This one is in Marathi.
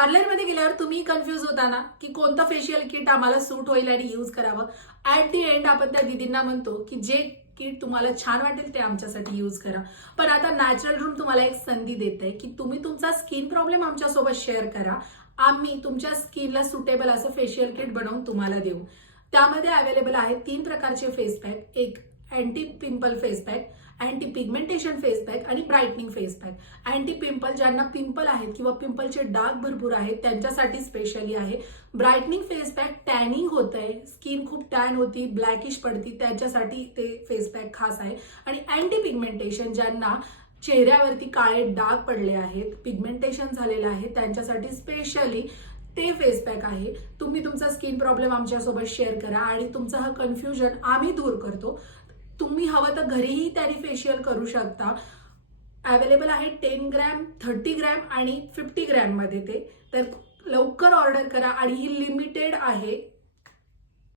पार्लरमध्ये गेल्यावर तुम्ही कन्फ्यूज होता ना की कोणतं फेशियल किट आम्हाला सूट होईल आणि यूज करावं. ऍट दी एंड आपण त्या दीदींना म्हणतो की जे किट तुम्हाला छान वाटेल ते आमच्यासाठी यूज करा. पण आता नॅचरल रूम तुम्हाला एक संधी देत आहे की तुम्ही तुमचा स्किन प्रॉब्लेम आमच्यासोबत शेअर करा. आम्ही तुमच्या स्किनला सुटेबल असं फेशियल किट बनवून तुम्हाला देऊ. त्यामध्ये अवेलेबल आहे 3 प्रकारचे फेस पॅक. एक anti pimple face pack, anti pigmentation face pack आणि brightening face pack. Anti pimple ज्यांना पिंपल आहेत किंवा पिंपलचे डाग भरपूर आहेत त्यांच्यासाठी स्पेशली आहे. ब्राईटनिंग फेस पॅक टॅनिंग होत आहे, स्किन खूप टॅन होती, ब्लॅकिश पडती, त्यांच्यासाठी ते फेस पॅक खास आहे. आणि अँटी पिगमेंटेशन ज्यांना चेहऱ्यावरती काळे डाग पडले आहेत, पिगमेंटेशन झालेलं आहे त्यांच्यासाठी स्पेशली ते फेस पॅक आहे. तुम्ही तुमचा स्किन प्रॉब्लेम आमच्यासोबत शेअर करा आणि तुमचं हा कन्फ्युजन आम्ही दूर करतो. तुम्ही हवं तर घरीही त्याने फेशियल करू शकता. अवेलेबल आहे 10 ग्रॅम, 30 ग्रॅम आणि 50 ग्रॅम मध्ये ते. तर लवकर ऑर्डर करा आणि ही लिमिटेड आहे.